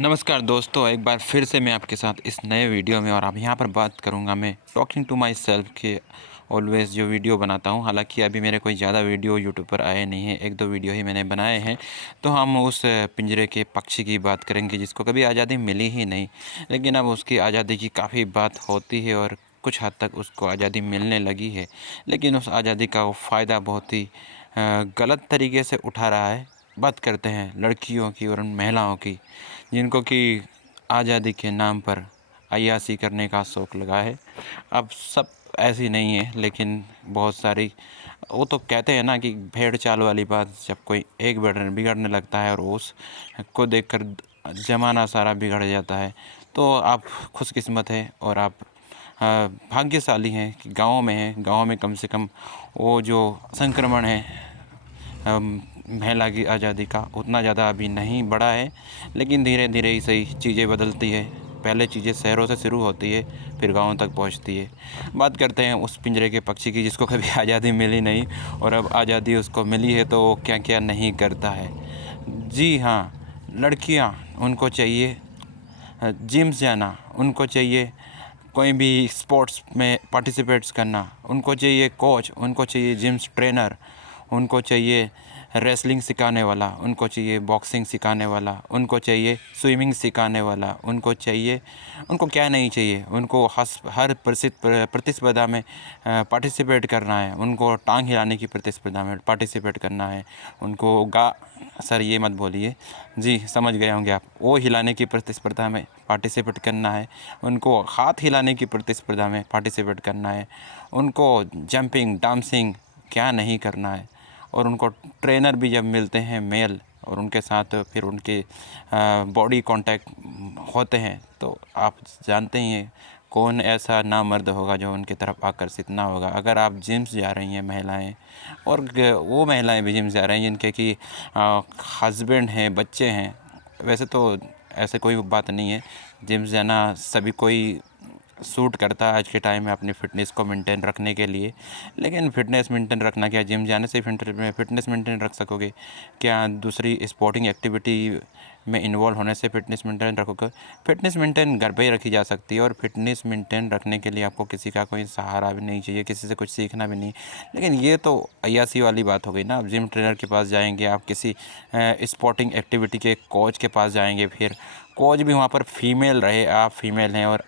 नमस्कार दोस्तों, एक बार फिर से मैं आपके साथ इस नए वीडियो में और अब यहाँ पर बात करूँगा मैं टॉकिंग टू माई सेल्फ के ऑलवेज़ जो वीडियो बनाता हूँ। हालांकि अभी मेरे कोई ज़्यादा वीडियो यूट्यूब पर आए नहीं हैं, एक दो वीडियो ही मैंने बनाए हैं। तो हम उस पिंजरे के पक्षी की बात करेंगे जिसको कभी आज़ादी मिली ही नहीं, लेकिन अब उसकी आज़ादी की काफ़ी बात होती है और कुछ हद तक उसको आज़ादी मिलने लगी है। लेकिन उस आज़ादी का वो फ़ायदा बहुत ही गलत तरीके से उठा रहा है। बात करते हैं लड़कियों की और उन महिलाओं की जिनको कि आज़ादी के नाम पर अय्याशी करने का शौक़ लगा है। अब सब ऐसी नहीं है, लेकिन बहुत सारी वो तो कहते हैं ना कि भेड़ चाल वाली बात, जब कोई एक बिगड़ने लगता है और उसको देखकर ज़माना सारा बिगड़ जाता है। तो आप खुशकिस्मत हैं और आप भाग्यशाली हैं कि गाँव में हैं। गाँव में कम से कम वो जो संक्रमण है महिला की आज़ादी का उतना ज़्यादा अभी नहीं बढ़ा है, लेकिन धीरे धीरे ही सही चीज़ें बदलती है। पहले चीज़ें शहरों से शुरू होती है, फिर गाँव तक पहुंचती है। बात करते हैं उस पिंजरे के पक्षी की जिसको कभी आज़ादी मिली नहीं और अब आज़ादी उसको मिली है तो वो क्या क्या नहीं करता है। जी हाँ, लड़कियाँ, उनको चाहिए जिम्स जाना, उनको चाहिए कोई भी स्पोर्ट्स में पार्टिसिपेट्स करना, उनको चाहिए कोच, उनको चाहिए जिम्स ट्रेनर, उनको चाहिए रेसलिंग सिखाने वाला, उनको चाहिए बॉक्सिंग सिखाने वाला, उनको चाहिए स्विमिंग सिखाने वाला, उनको चाहिए, उनको क्या नहीं चाहिए, उनको हर प्रतिस्पर्धा में पार्टिसिपेट करना है, उनको टांग हिलाने की प्रतिस्पर्धा में पार्टिसिपेट करना है, उनको सर ये मत बोलिए, जी समझ गए होंगे आप, वो हिलाने की प्रतिस्पर्धा में पार्टिसिपेट करना है, उनको हाथ हिलाने की प्रतिस्पर्धा में पार्टिसिपेट करना है, उनको जंपिंग डांसिंग क्या नहीं करना है। और उनको ट्रेनर भी जब मिलते हैं मेल और उनके साथ फिर उनके बॉडी कांटेक्ट होते हैं तो आप जानते ही हैं कौन ऐसा नामर्द होगा जो उनकी तरफ आकर्षित ना होगा। अगर आप जिम्स जा रही हैं महिलाएं, और वो महिलाएं भी जिम्स जा रही हैं जिनके कि हस्बैंड हैं, बच्चे हैं, वैसे तो ऐसे कोई बात नहीं है, जिम्स जाना सभी कोई सूट करता है आज के टाइम में अपनी फ़िटनेस को मेंटेन रखने के लिए। लेकिन फ़िटनेस मेंटेन रखना क्या जिम जाने से फ़िटनेस मेंटेन रख सकोगे? क्या दूसरी स्पोर्टिंग एक्टिविटी में इन्वॉल्व होने से फ़िटनेस मेंटेन रखोगे? फ़िटनेस मेंटेन घर पे ही रखी जा सकती है और फ़िटनेस मेंटेन रखने के लिए आपको किसी का कोई सहारा भी नहीं चाहिए, किसी से कुछ सीखना भी नहीं। लेकिन ये तो अय्याशी वाली बात हो गई ना। आप जिम ट्रेनर के पास जाएंगे, आप किसी स्पोर्टिंग एक्टिविटी के कोच के पास जाएंगे, फिर कोच भी वहाँ पर फीमेल रहे, आप फीमेल हैं और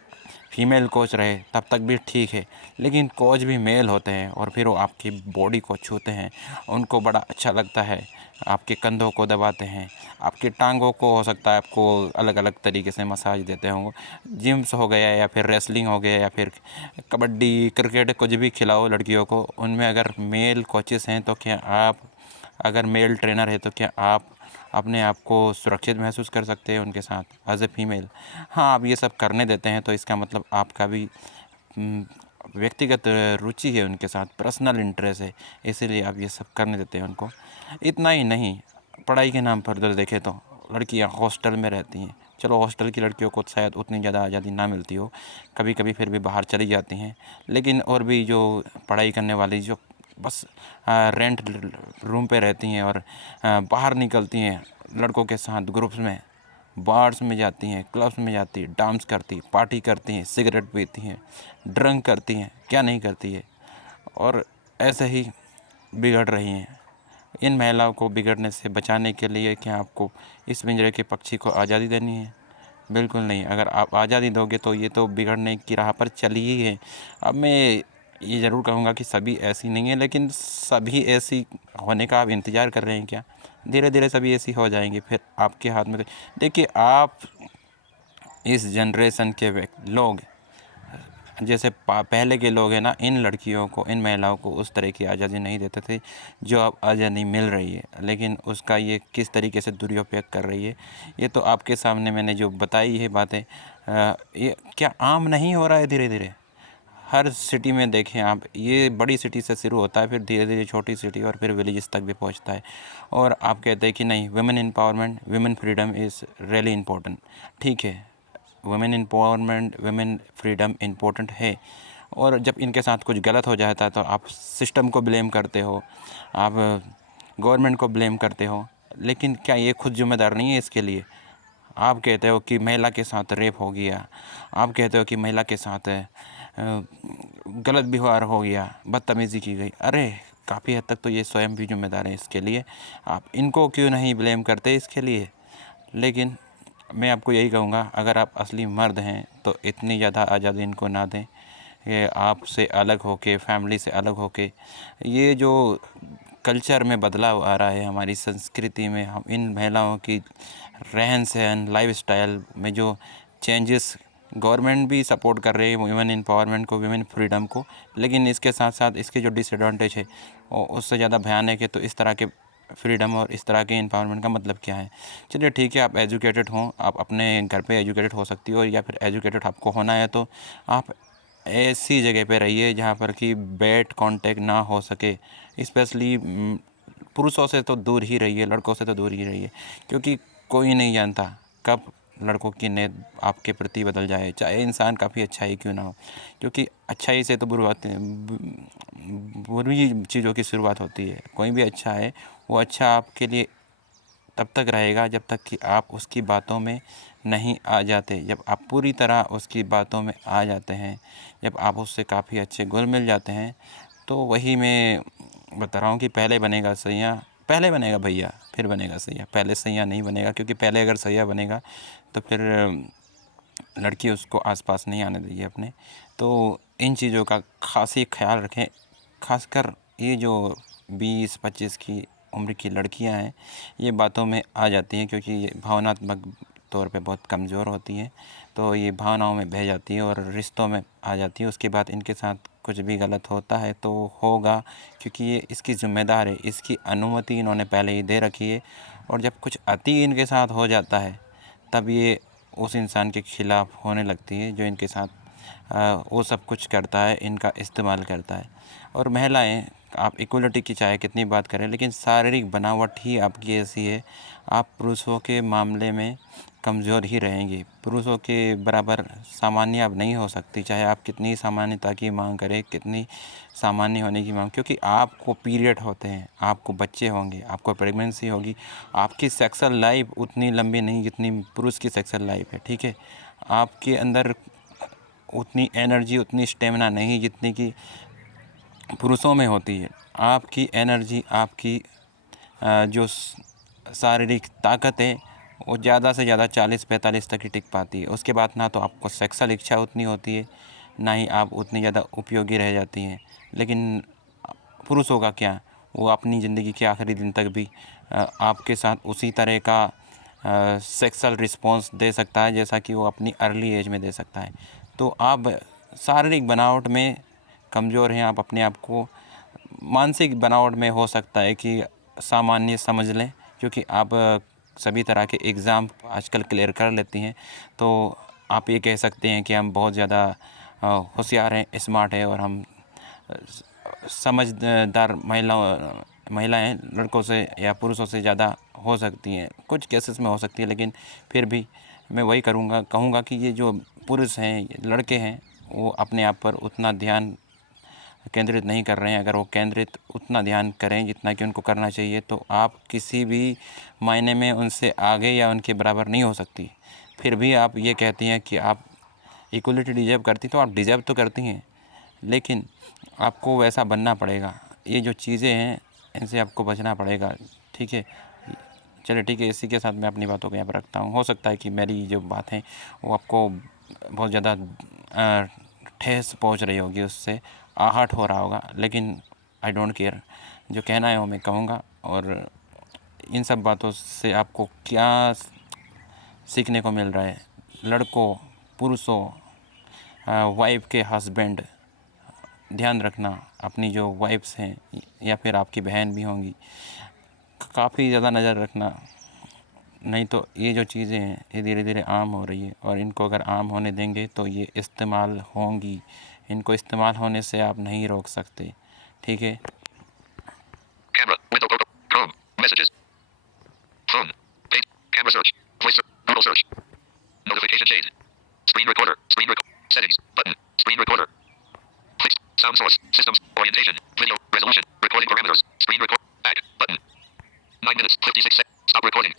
फीमेल कोच रहे तब तक भी ठीक है, लेकिन कोच भी मेल होते हैं और फिर वो आपकी बॉडी को छूते हैं, उनको बड़ा अच्छा लगता है, आपके कंधों को दबाते हैं, आपकी टांगों को हो सकता है आपको अलग अलग तरीके से मसाज देते होंगे। जिम्स हो गया या फिर रेसलिंग हो गया या फिर कबड्डी क्रिकेट कुछ भी खिलाओ लड़कियों को, उनमें अगर मेल कोचेस हैं तो क्या आप, अगर मेल ट्रेनर है तो क्या आप अपने आप को सुरक्षित महसूस कर सकते हैं उनके साथ एज ए फ़ीमेल? हाँ, आप ये सब करने देते हैं तो इसका मतलब आपका भी व्यक्तिगत रुचि है उनके साथ, पर्सनल इंटरेस्ट है, इसीलिए आप ये सब करने देते हैं उनको। इतना ही नहीं, पढ़ाई के नाम पर अगर देखें तो लड़कियां हॉस्टल में रहती हैं। चलो, हॉस्टल की लड़कियों को शायद उतनी ज़्यादा आज़ादी ना मिलती हो, कभी कभी फिर भी बाहर चली जाती हैं, लेकिन और भी जो पढ़ाई करने वाली जो बस रेंट रूम पे रहती हैं और बाहर निकलती हैं लड़कों के साथ ग्रुप्स में, बार्स में जाती हैं, क्लब्स में जाती हैं, डांस करती, पार्टी करती हैं, सिगरेट पीती हैं, ड्रंक करती हैं, क्या नहीं करती है, और ऐसे ही बिगड़ रही हैं। इन महिलाओं को बिगड़ने से बचाने के लिए क्या आपको इस पिंजरे के पक्षी को आज़ादी देनी है? बिल्कुल नहीं। अगर आप आज़ादी दोगे तो ये तो बिगड़ने की राह पर चली ही है। अब मैं ये ज़रूर कहूँगा कि सभी ऐसी नहीं है, लेकिन सभी ऐसी होने का आप इंतज़ार कर रहे हैं क्या? धीरे धीरे सभी ऐसी हो जाएंगी, फिर आपके हाथ में। देखिए, आप इस जनरेशन के लोग जैसे पहले के लोग हैं ना, इन लड़कियों को, इन महिलाओं को उस तरह की आज़ादी नहीं देते थे जो अब आज़ादी मिल रही है, लेकिन उसका ये किस तरीके से दुरुपयोग कर रही है, ये तो आपके सामने मैंने जो बताई है बातें, ये क्या आम नहीं हो रहा है? धीरे धीरे हर सिटी में देखें आप, ये बड़ी सिटी से शुरू होता है, फिर धीरे धीरे छोटी सिटी और फिर विलेजेस तक भी पहुंचता है। और आप कहते हैं कि नहीं, women empowerment, women freedom is really important. ठीक है, women empowerment, women freedom important है, और जब इनके साथ कुछ गलत हो जाता है तो आप सिस्टम को ब्लेम करते हो, आप गवर्नमेंट को ब्लेम करते हो, लेकिन क्या ये खुद जिम्मेदार नहीं है इसके लिए? आप कहते हो कि महिला के साथ रेप हो गया, आप कहते हो कि महिला के साथ गलत व्यवहार हो गया, बदतमीज़ी की गई। अरे काफ़ी हद तक तो ये स्वयं भी जिम्मेदार हैं इसके लिए। आप इनको क्यों नहीं ब्लेम करते इसके लिए? लेकिन मैं आपको यही कहूँगा, अगर आप असली मर्द हैं तो इतनी ज़्यादा आज़ादी इनको ना दें। ये आपसे अलग होके, फैमिली से अलग होके, ये जो कल्चर में बदलाव आ रहा है हमारी संस्कृति में, हम इन महिलाओं की रहन सहन, लाइफस्टाइल में जो चेंजेस, गवर्नमेंट भी सपोर्ट कर रही है वुमेन एम्पावरमेंट को, वुमेन फ्रीडम को, लेकिन इसके साथ साथ इसके जो डिसएडवांटेज है उससे ज़्यादा भयानक है। तो इस तरह के फ्रीडम और इस तरह के एम्पावरमेंट का मतलब क्या है? चलिए ठीक है, आप एजुकेटेड हों, आप अपने घर पे एजुकेटेड हो सकती हो, या फिर एजुकेटेड आपको होना है तो आप ऐसी जगह पे रहिए जहाँ पर कि बैड कांटेक्ट ना हो सके। स्पेशली पुरुषों से तो दूर ही रहिए, लड़कों से तो दूर ही रहिए, क्योंकि कोई नहीं जानता कब लड़कों की नीयत आपके प्रति बदल जाए, चाहे इंसान काफ़ी अच्छा ही क्यों ना हो। क्योंकि अच्छाई से तो बुरी चीज़ों की शुरुआत होती है। कोई भी अच्छा है, वो अच्छा आपके लिए तब तक रहेगा जब तक कि आप उसकी बातों में नहीं आ जाते। जब आप पूरी तरह उसकी बातों में आ जाते हैं, जब आप उससे काफ़ी अच्छे घुल मिल जाते हैं, तो वही मैं बता रहा हूँ कि पहले बनेगा सैयाँ, पहले बनेगा भैया फिर बनेगा सैयाँ। पहले सैयाँ नहीं बनेगा, क्योंकि पहले अगर सैयाँ बनेगा तो फिर लड़की उसको आसपास नहीं आने देगी अपने। तो इन चीज़ों का खास ही ख्याल रखें। खासकर ये जो 20-25 की उम्र की लड़कियां हैं, ये बातों में आ जाती हैं, क्योंकि ये भावनात्मक तौर पे बहुत कमज़ोर होती हैं। तो ये भावनाओं में बह जाती है और रिश्तों में आ जाती है। उसके बाद इनके साथ कुछ भी गलत होता है तो होगा, क्योंकि ये इसकी ज़िम्मेदार है, इसकी अनुमति इन्होंने पहले ही दे रखी है। और जब कुछ अति इनके साथ हो जाता है, तब ये उस इंसान के ख़िलाफ़ होने लगती है जो इनके साथ वो सब कुछ करता है, इनका इस्तेमाल करता है। और महिलाएं, आप इक्वलिटी की चाहे कितनी बात करें, लेकिन शारीरिक बनावट ही आपकी ऐसी है, आप पुरुषों के मामले में कमज़ोर ही रहेंगे। पुरुषों के बराबर सामान्य आप नहीं हो सकती, चाहे आप कितनी सामान्यता की मांग करें, कितनी सामान्य होने की मांग, क्योंकि आपको पीरियड होते हैं, आपको बच्चे होंगे, आपको प्रेगनेंसी होगी। आपकी सेक्सुअल लाइफ उतनी लंबी नहीं जितनी पुरुष की सेक्सुअल लाइफ है, ठीक है। आपके अंदर उतनी एनर्जी, उतनी स्टेमिना नहीं जितनी कि पुरुषों में होती है। आपकी एनर्जी, आपकी जो शारीरिक ताकत है, वो ज़्यादा से ज़्यादा 40-45 तक ही टिक पाती है। उसके बाद ना तो आपको सेक्सुअल इच्छा उतनी होती है, ना ही आप उतनी ज़्यादा उपयोगी रह जाती हैं। लेकिन पुरुषों का क्या, वो अपनी ज़िंदगी के आखिरी दिन तक भी आपके साथ उसी तरह का सेक्सुअल रिस्पॉन्स दे सकता है जैसा कि वो अपनी अर्ली एज में दे सकता है। तो आप शारीरिक बनावट में कमज़ोर हैं, आप अपने आप को मानसिक बनावट में हो सकता है कि सामान्य समझ लें, क्योंकि आप सभी तरह के एग्ज़ाम आजकल क्लियर कर लेती हैं। तो आप ये कह सकते हैं कि हम बहुत ज़्यादा होशियार हैं, स्मार्ट हैं, और हम समझदार महिलाएं लड़कों से या पुरुषों से ज़्यादा हो सकती हैं, कुछ केसेस में हो सकती है। लेकिन फिर भी मैं वही कहूँगा कि ये जो पुरुष हैं, लड़के हैं, वो अपने आप पर उतना ध्यान केंद्रित नहीं कर रहे हैं। अगर वो केंद्रित उतना ध्यान करें जितना कि उनको करना चाहिए, तो आप किसी भी मायने में उनसे आगे या उनके बराबर नहीं हो सकती। फिर भी आप ये कहती हैं कि आप इक्वलिटी डिज़र्व करती, तो आप डिज़र्व तो करती हैं, लेकिन आपको वैसा बनना पड़ेगा। ये जो चीज़ें हैं, इनसे आपको बचना पड़ेगा, ठीक है। चलिए ठीक है, इसी के साथ मैं अपनी बातों को यहाँ पर रखता हूँ। हो सकता है कि मेरी जो बात है वो आपको बहुत ज़्यादा ठेस पहुँच रही होगी, उससे आहट हो रहा होगा, लेकिन आई डोंट केयर। जो कहना है वो मैं कहूँगा। और इन सब बातों से आपको क्या सीखने को मिल रहा है? लड़कों, पुरुषों, वाइफ के हस्बैंड, ध्यान रखना, अपनी जो वाइफ्स हैं या फिर आपकी बहन भी होंगी, काफ़ी ज़्यादा नज़र रखना, नहीं तो ये जो चीज़ें हैं ये धीरे धीरे आम हो रही है, और इनको अगर आम होने देंगे तो ये इस्तेमाल होंगी। इनको इस्तेमाल होने से आप नहीं रोक सकते, ठीक है। Camera, window photo, Chrome, messages, phone, page, camera search, voice, Google search, notification shade, screen record, settings, button, screen recorder, click, sound source, systems, orientation, video, resolution, recording parameters, screen record, back, button, 9 minutes, 56 seconds, stop recording.